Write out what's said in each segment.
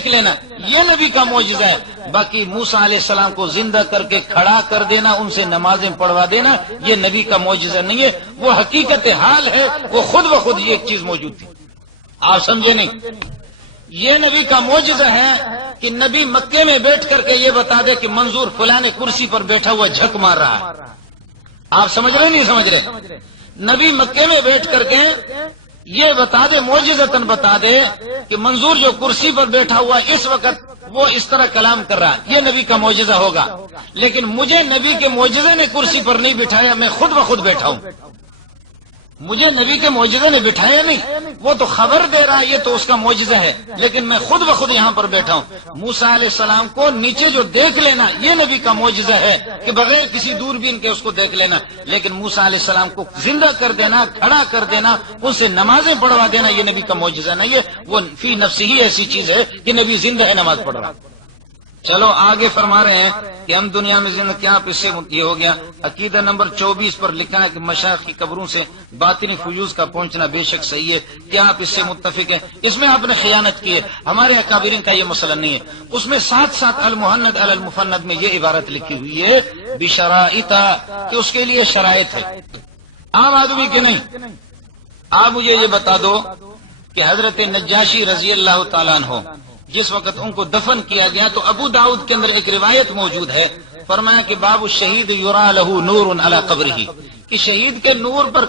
دیکھ لینا یہ نبی کا معجزہ ہے. باقی موسیٰ علیہ السلام کو زندہ کر کے کھڑا کر دینا، ان سے نمازیں پڑھوا دینا، یہ نبی کا معجزہ نہیں ہے، وہ حقیقت حال ہے، وہ خود بخود یہ ایک چیز موجود تھی. آپ سمجھے نہیں؟ یہ نبی کا معجزہ ہے کہ نبی مکے میں بیٹھ کر کے یہ بتا دے کہ منظور فلاں کرسی پر بیٹھا ہوا جھک مار رہا ہے. آپ سمجھ رہے نہیں سمجھ رہے؟ نبی مکے میں بیٹھ کر کے یہ بتا دے، معجزتاً بتا دے کہ منظور جو کرسی پر بیٹھا ہوا اس وقت وہ اس طرح کلام کر رہا ہے، یہ نبی کا معجزہ ہوگا. لیکن مجھے نبی کے معجزے نے کرسی پر نہیں بٹھایا، میں خود بخود بیٹھا ہوں. مجھے نبی کے معجزے نے بٹھایا نہیں، وہ تو خبر دے رہا ہے، یہ تو اس کا معجزہ ہے، لیکن میں خود بخود یہاں پر بیٹھا ہوں. موسیٰ علیہ السلام کو نیچے جو دیکھ لینا یہ نبی کا معجزہ ہے کہ بغیر کسی دوربین کے اس کو دیکھ لینا. لیکن موسیٰ علیہ السلام کو زندہ کر دینا، کھڑا کر دینا، ان سے نمازیں پڑھوا دینا یہ نبی کا معجزہ نہیں ہے، وہ فی نفسی ہی ایسی چیز ہے کہ نبی زندہ ہے، نماز پڑھ رہا. چلو آگے فرما رہے ہیں کہ ہم دنیا میں زندہ کیا آپ اس سے یہ ہو گیا. عقیدہ نمبر 24 پر لکھا ہے کہ مشائخ کی قبروں سے باطنی فیوز کا پہنچنا بے شک صحیح ہے. کیا آپ اس سے متفق ہیں؟ اس میں آپ نے خیانت کی ہے، ہمارے اکابرین کا یہ مسئلہ نہیں ہے. اس میں ساتھ ساتھ المحند علی المفند میں یہ عبارت لکھی ہوئی ہے بشرائط، کہ اس کے لیے شرائط ہے، عام آدمی کے نہیں. آپ مجھے یہ بتا دو کہ حضرت نجاشی رضی اللہ تعالیٰ عنہ جس وقت ان کو دفن کیا گیا تو ابو داؤد کے اندر ایک روایت موجود ہے، فرمایا کہ باب الشہید یرا لہ نور علی قبرہ، کہ شہید کے نور پر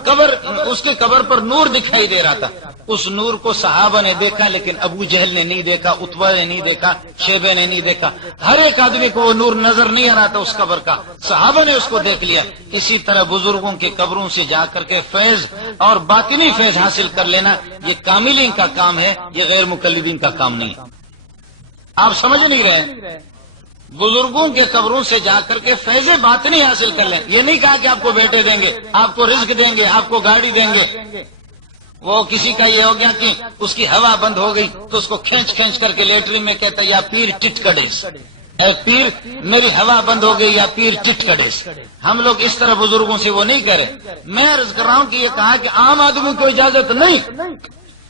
اس کے قبر پر نور دکھائی دے رہا تھا. اس نور کو صحابہ نے دیکھا لیکن ابو جہل نے نہیں دیکھا، عتبہ نے نہیں دیکھا، شیبہ نے نہیں دیکھا. ہر ایک آدمی کو وہ نور نظر نہیں آ رہا تھا اس قبر کا، صحابہ نے اس کو دیکھ لیا. اسی طرح بزرگوں کے قبروں سے جا کر کے فیض اور باطنی فیض حاصل کر لینا یہ کاملین کا کام ہے، یہ غیر مقلدین کا کام نہیں. آپ سمجھ نہیں رہے؟ بزرگوں کے قبروں سے جا کر کے فیض باطنی حاصل کر لیں. یہ نہیں کہا کہ آپ کو بیٹے دیں گے، آپ کو رزق دیں گے، آپ کو گاڑی دیں گے. وہ کسی کا یہ ہو گیا کہ اس کی ہوا بند ہو گئی تو اس کو کھینچ کر کے لیٹرین میں کہتا ہے یا پیر ٹٹ کڑیس، اے پیر میری ہوا بند ہو گئی، یا پیر ٹٹ کڑیس. ہم لوگ اس طرح بزرگوں سے وہ نہیں کرے. میں عرض کر رہا ہوں کہ یہ کہا کہ عام آدمی کو اجازت نہیں،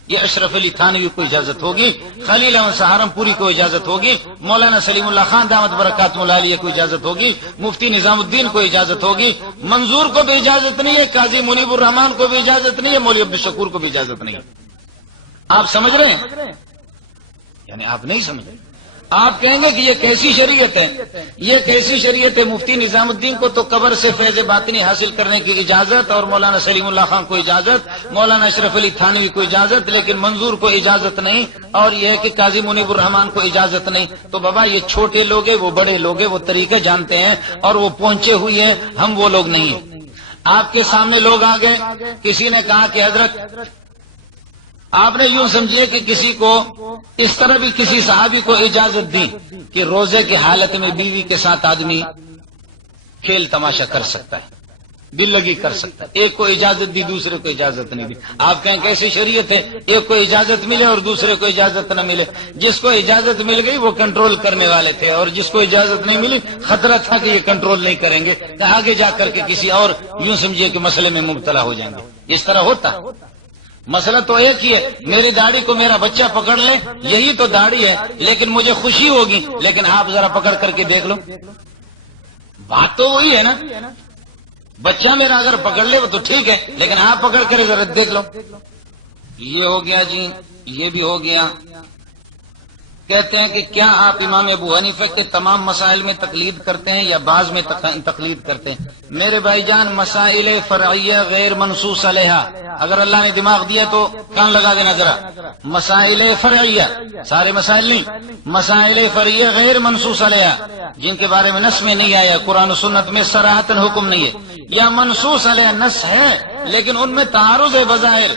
یہ اشرف علی تھانوی کو اجازت ہوگی، خلیل احمد سہارنپوری کو اجازت ہوگی، مولانا سلیم اللہ خان دامت برکاتہ العالیہ کو اجازت ہوگی، مفتی نظام الدین کو اجازت ہوگی، منظور کو بھی اجازت نہیں ہے، قاضی منیب الرحمان کو بھی اجازت نہیں ہے، مولوی عبدالشکور کو بھی اجازت نہیں ہے. آپ سمجھ رہے ہیں؟ یعنی آپ نہیں سمجھ رہے. آپ کہیں گے کہ یہ کیسی شریعت ہے، یہ کیسی شریعت ہے. مفتی نظام الدین کو تو قبر سے فیض باطنی حاصل کرنے کی اجازت، اور مولانا سلیم اللہ خان کو اجازت، مولانا اشرف علی تھانوی کو اجازت، لیکن منظور کو اجازت نہیں، اور یہ ہے کہ قاضی منیب الرحمان کو اجازت نہیں. تو بابا یہ چھوٹے لوگ ہیں، وہ بڑے لوگ ہیں، وہ طریقے جانتے ہیں اور وہ پہنچے ہوئے ہیں، ہم وہ لوگ نہیں ہیں. آپ کے سامنے لوگ آ گئے، کسی نے کہا کہ حضرت آپ نے یوں سمجھے کہ کسی کو اس طرح بھی کسی صحابی کو اجازت دی کہ روزے کی حالت میں بیوی کے ساتھ آدمی کھیل تماشا کر سکتا ہے، دل لگی کر سکتا ہے. ایک کو اجازت دی، دوسرے کو اجازت نہیں دی. آپ کہیں کیسی شریعت ہے، ایک کو اجازت ملے اور دوسرے کو اجازت نہ ملے. جس کو اجازت مل گئی وہ کنٹرول کرنے والے تھے، اور جس کو اجازت نہیں ملی خطرہ تھا کہ یہ کنٹرول نہیں کریں گے، کہ آگے جا کر کے کسی اور یوں سمجھیے کہ مسئلے میں مبتلا ہو جائیں گے. اس طرح ہوتا. مسئلہ تو ایک ہی ہے، میری داڑھی کو میرا بچہ پکڑ لے، یہی تو داڑھی ہے، لیکن مجھے خوشی ہوگی. لیکن آپ ذرا پکڑ کر کے دیکھ لو، بات تو وہی ہے نا. بچہ میرا اگر پکڑ لے وہ تو ٹھیک ہے، لیکن آپ پکڑ کر ذرا دیکھ لو. یہ ہو گیا جی، یہ بھی ہو گیا. کہتے ہیں کہ کیا آپ امام ابو حنیفہ کے تمام مسائل میں تقلید کرتے ہیں یا بعض میں تقلید کرتے ہیں؟ میرے بھائی جان، مسائل فرعیہ غیر منصوص علیہ، اگر اللہ نے دماغ دیا تو کان لگا دینا ذرا. مسائل فرعیہ، سارے مسائل نہیں، مسائل فرعیہ غیر منصوص علیہ، جن کے بارے میں نص میں نہیں آیا، قرآن و سنت میں صراحتاً حکم نہیں ہے، یا منصوص علیہ نص ہے لیکن ان میں تعارض ہے بظاہر،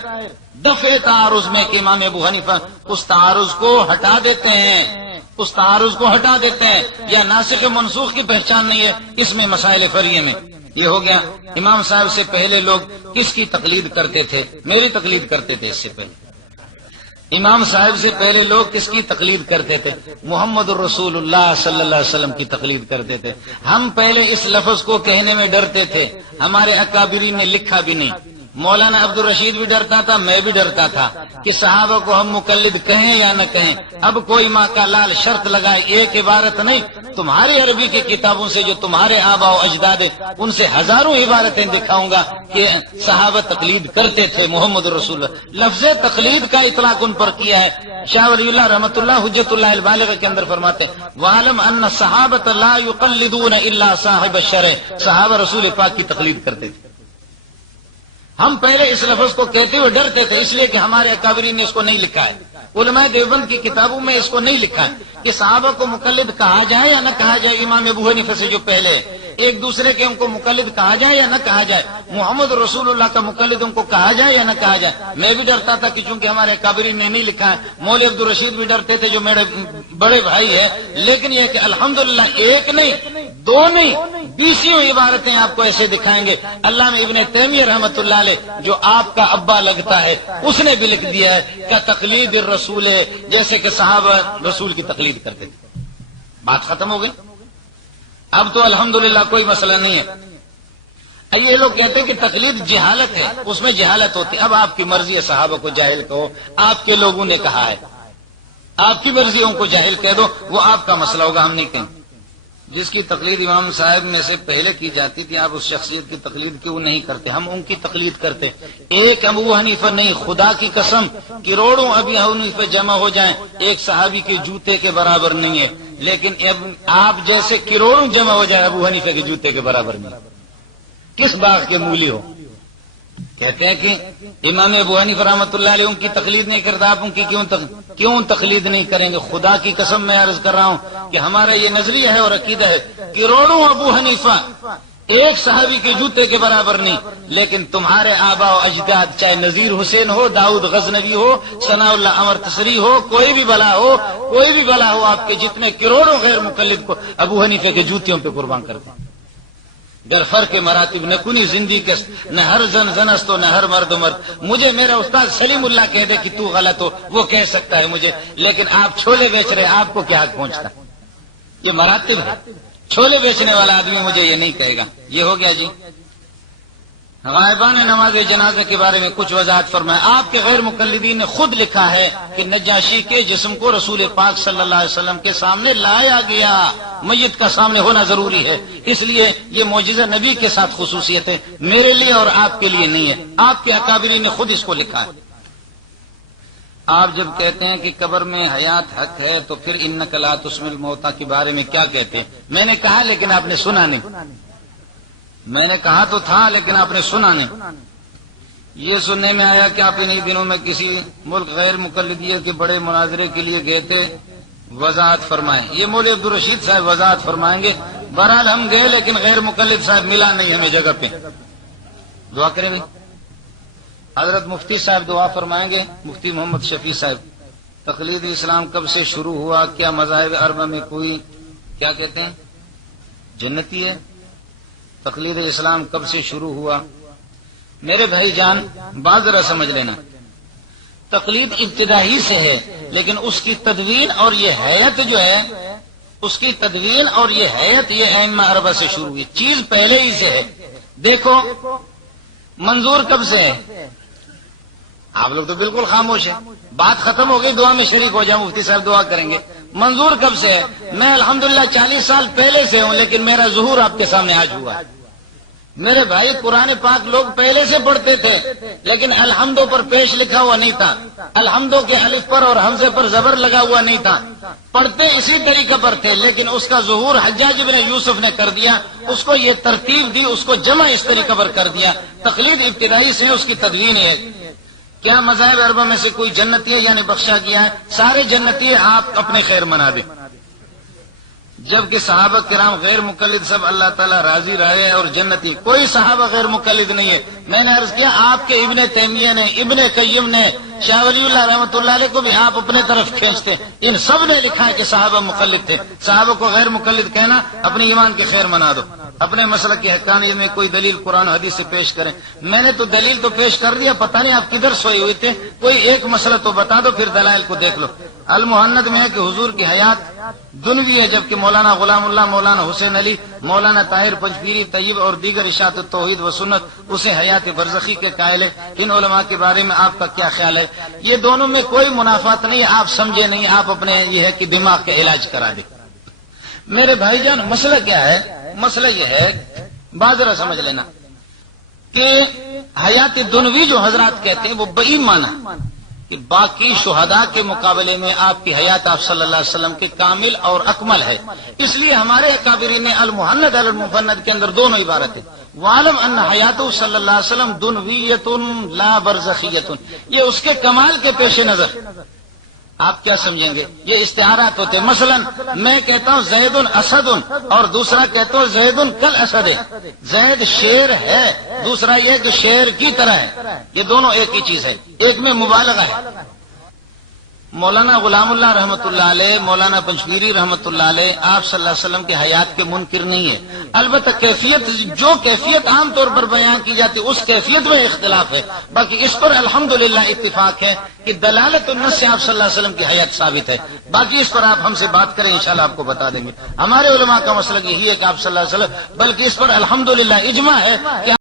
دفع تعارض میں کہ امام ابو حنیفہ اس تعارض کو ہٹا دیتے ہیں، اس تعارض کو ہٹا دیتے ہیں، یا ناسخ منسوخ کی پہچان نہیں ہے اس میں مسائل فرعیہ میں. یہ ہو گیا. امام صاحب سے پہلے لوگ کس کی تقلید کرتے تھے؟ میری تقلید کرتے تھے. اس سے پہلے امام صاحب سے پہلے لوگ کس کی تقلید کرتے تھے؟ محمد الرسول اللہ صلی اللہ علیہ وسلم کی تقلید کرتے تھے. ہم پہلے اس لفظ کو کہنے میں ڈرتے تھے، ہمارے اکابرین نے لکھا بھی نہیں. مولانا عبد الرشید بھی ڈرتا تھا، میں بھی ڈرتا تھا کہ صحابہ کو ہم مقلد کہیں یا نہ کہیں۔ اب کوئی ماں کا لال شرط لگائے، ایک عبارت نہیں، تمہاری عربی کی کتابوں سے جو تمہارے آبا و اجداد ہیں ان سے ہزاروں عبارتیں دکھاؤں گا کہ صحابہ تقلید کرتے تھے محمد رسول اللہ۔ لفظ تقلید کا اطلاق ان پر کیا ہے۔ شاہ ولی اللہ رحمۃ اللہ حجت اللہ البالغہ کے اندر فرماتے ہیں وَعَلَمْ أَنَّ الصَّحَابَةَ لَا يُقَلِّدُونَ إِلَّا صَاحِبَ الشَّرْعِ، صحابہ رسول پاک کی تقلید کرتے تھے۔ ہم پہلے اس لفظ کو کہتے ہوئے ڈرتے تھے، اس لیے کہ ہمارے اکابرین نے اس کو نہیں لکھا ہے، علماء دیوبند کی کتابوں میں اس کو نہیں لکھا ہے کہ صحابہ کو مقلد کہا جائے یا نہ کہا جائے۔ امام ابو حنیفہ سے جو پہلے ایک دوسرے کے ان کو مقلد کہا جائے یا نہ کہا جائے، محمد رسول اللہ کا مقلد ان کو کہا جائے یا نہ کہا جائے۔ میں بھی ڈرتا تھا کہ چونکہ ہمارے اکابرین نے نہیں لکھا ہے، مولوی عبد الرشید بھی ڈرتے تھے جو میرے بڑے بھائی ہیں، لیکن یہ کہ الحمدللہ ایک نہیں، دو نہیں، 20 عبارتیں آپ کو ایسے دکھائیں گے۔ علامہ ابن تیمیہ رحمۃ اللہ علیہ جو آپ کا ابا لگتا ہے اس نے بھی لکھ دیا ہے کہ تقلید الرسول ہے، جیسے کہ صحابہ رسول کی تقلید کرتے تھے۔ بات ختم ہو گئی، اب تو الحمدللہ کوئی مسئلہ نہیں ہے۔ یہ لوگ کہتے ہیں کہ تقلید جہالت ہے، اس میں جہالت ہوتی ہے۔ اب آپ کی مرضی ہے صحابہ کو جاہل کہو، آپ کے لوگوں نے کہا ہے، آپ کی مرضی ان کو جاہل کہہ دو، وہ آپ کا مسئلہ ہوگا، ہم نہیں کہیں۔ جس کی تقلید امام صاحب میں سے پہلے کی جاتی تھی، آپ اس شخصیت کی تقلید کیوں نہیں کرتے؟ ہم ان کی تقلید کرتے۔ ایک ابو حنیفہ نہیں، خدا کی قسم کروڑوں ابو حنیفہ جمع ہو جائیں ایک صحابی کے جوتے کے برابر نہیں ہے، لیکن آپ جیسے کروڑوں جمع ہو جائے ابو حنیفہ کے جوتے کے برابر نہیں۔ کس باغ کے مولی ہو؟ کہتے ہیں کہ امام ابو حنیفہ رحمۃ اللہ علیہ ان کی تقلید نہیں کرتا، آپ ان کی کیوں تقلید نہیں کریں گے؟ خدا کی قسم میں عرض کر رہا ہوں کہ ہمارا یہ نظریہ ہے اور عقیدہ ہے، کروڑوں ابو حنیفہ ایک صحابی کے جوتے کے برابر نہیں، لیکن تمہارے آبا و اجداد چاہے نذیر حسین ہو، داؤد غزنوی ہو، ثناء اللہ عمر تسری ہو، کوئی بھی بلا ہو، آپ کے جتنے کروڑوں غیر مقلد کو ابو حنیفہ کے جوتیوں پہ قربان کرتے ہیں۔ گر فرق مراتب نہ کنی زندگی کس، نہ ہر زن زنست نہ ہر مرد مرد۔ مجھے میرا استاد سلیم اللہ کہہ دے کہ تو غلط ہو، وہ کہہ سکتا ہے مجھے، لیکن آپ چھولے بیچ رہے، آپ کو کیا حق پہنچتا؟ یہ مراتب ہے، چھولے بیچنے والا آدمی مجھے یہ نہیں کہے گا۔ یہ ہو گیا جی۔ غائبان نماز جنازے کے بارے میں کچھ وضاحت فرمائیں۔ آپ کے غیر مقلدین نے خود لکھا ہے کہ نجاشی کے جسم کو رسول پاک صلی اللہ علیہ وسلم کے سامنے لایا گیا، میت کا سامنے ہونا ضروری ہے، اس لیے یہ معجزہ نبی کے ساتھ خصوصیت ہے، میرے لیے اور آپ کے لیے نہیں ہے۔ آپ کے اکابرین نے خود اس کو لکھا ہے۔ آپ جب کہتے ہیں کہ قبر میں حیات حق ہے تو پھر انک لا تسمع الموتى کے بارے میں کیا کہتے ہیں؟ میں نے کہا لیکن آپ نے سنا نہیں۔ میں نے کہا تو تھا لیکن آپ نے سنا نہیں۔ یہ سننے میں آیا کہ آپ انہی دنوں میں کسی ملک غیر مقلدیت کے بڑے مناظرے کے لیے گئے تھے، وضاحت فرمائیں۔ یہ مولوی عبد الرشید صاحب وضاحت فرمائیں گے۔ بہرحال ہم گئے لیکن غیر مقلد صاحب ملا نہیں ہمیں جگہ پہ۔ دعا کریں گے حضرت مفتی صاحب، دعا فرمائیں گے مفتی محمد شفیع صاحب۔ تقلید اسلام کب سے شروع ہوا؟ کیا مذاہب اربعہ میں کوئی کیا کہتے ہیں جنتی ہے؟ تقلید اسلام کب سے شروع ہوا؟ میرے بھائی جان بات ذرا سمجھ لینا، تقلید ابتدائی سے ہے، لیکن اس کی تدوین اور یہ حیت جو ہے، اس کی تدوین اور یہ حیت یہ ائمہ اربعہ سے شروع ہوئی، چیز پہلے ہی سے ہے۔ دیکھو منظور کب سے ہے؟ آپ لوگ تو بالکل خاموش ہیں، بات ختم ہو گئی، دعا میں شریک ہو جاؤ، مفتی صاحب دعا کریں گے۔ منظور کب سے ہے؟ میں الحمدللہ 40 سال پہلے سے ہوں، لیکن میرا ظہور آپ کے سامنے آج ہوا ہے۔ میرے بھائی قرآن پاک لوگ پہلے سے پڑھتے تھے، لیکن الحمدوں پر پیش لکھا ہوا نہیں تھا، الحمدوں کے الف پر اور حمزے پر زبر لگا ہوا نہیں تھا، پڑھتے اسی طریقے پر تھے، لیکن اس کا ظہور حجاج بن یوسف نے کر دیا، اس کو یہ ترتیب دی، اس کو جمع اس طریقے پر کر دیا۔ تقلید ابتدائی سے اس کی تدوین ہے۔ کیا مذاہب اربعہ میں سے کوئی جنتی ہے یعنی بخشا گیا ہے؟ سارے جنتی ہیں، آپ اپنے خیر منا دیں۔ جبکہ صحابہ کرام غیر مقلد سب اللہ تعالیٰ راضی رہے اور جنتی، کوئی صحابہ غیر مقلد نہیں ہے۔ میں نے عرض کیا آپ کے ابن تیمیہ نے، ابن قیم نے، شاہ ولی اللہ رحمۃ اللہ علیہ کو بھی آپ اپنے طرف کھینچتے، ان سب نے لکھا ہے کہ صحابہ مقلد تھے۔ صحابہ کو غیر مقلد کہنا اپنے ایمان کی خیر منا دو۔ اپنے مسئلہ کی حقانیت میں کوئی دلیل قرآن حدیث سے پیش کریں۔ میں نے تو دلیل تو پیش کر دیا، پتہ نہیں آپ کدھر سوئے ہوئے تھے، کوئی ایک مسئلہ تو بتا دو، پھر دلائل کو دیکھ لو۔ المحند میں ہے کہ حضور کی حیات دنوی ہے، جبکہ مولانا غلام اللہ، مولانا حسین علی، مولانا طاہر پنجپیری طیب اور دیگر اشاعت التوحید و سنت اسے حیات برزخی کے قائل ہے۔ ان علماء کے بارے میں آپ کا کیا خیال ہے؟ یہ دونوں میں کوئی منافات نہیں ہے، آپ سمجھے نہیں، آپ اپنے یہ ہے کہ دماغ کے علاج کرا دیں۔ میرے بھائی جان، مسئلہ کیا ہے؟ مسئلہ یہ ہے، بات ذرا سمجھ لینا کہ حیات دنوی جو حضرات کہتے ہیں وہ بئی معنی کہ باقی شہداء کے مقابلے میں آپ کی حیات آپ صلی اللہ علیہ وسلم کے کامل اور اکمل ہے۔ اس لیے ہمارے اکابرین المحند المفند کے اندر دونوں عبارت ہے۔ وعلم ان حیات صلی اللہ علیہ وسلم دنویت لا برزخیت، یہ اس کے کمال کے پیش نظر آپ کیا سمجھیں گے؟ یہ استعارات ہوتے ہیں۔ مثلا میں کہتا ہوں زید اسد اور دوسرا کہتا ہوں زید کل اسد ہے، زید شیر ہے، دوسرا یہ کہ شیر کی طرح ہے، یہ دونوں ایک ہی چیز ہے، ایک میں مبالغہ ہے۔ مولانا غلام اللہ رحمۃ اللہ علیہ، مولانا پنجپیری رحمۃ اللہ علیہ آپ صلی اللہ علیہ وسلم کے حیات کے منکر نہیں ہے، البتہ کیفیت، جو کیفیت عام طور پر بیان کی جاتی ہے اس کیفیت میں اختلاف ہے، باقی اس پر الحمدللہ اتفاق ہے کہ دلالت النص سے آپ صلی اللہ علیہ وسلم کی حیات ثابت ہے۔ باقی اس پر آپ ہم سے بات کریں انشاءاللہ آپ کو بتا دیں گے۔ ہمارے علماء کا مسئلہ یہی ہے کہ آپ صلی اللہ علیہ وسلم، بلکہ اس پر الحمدللہ اجماع ہے کہ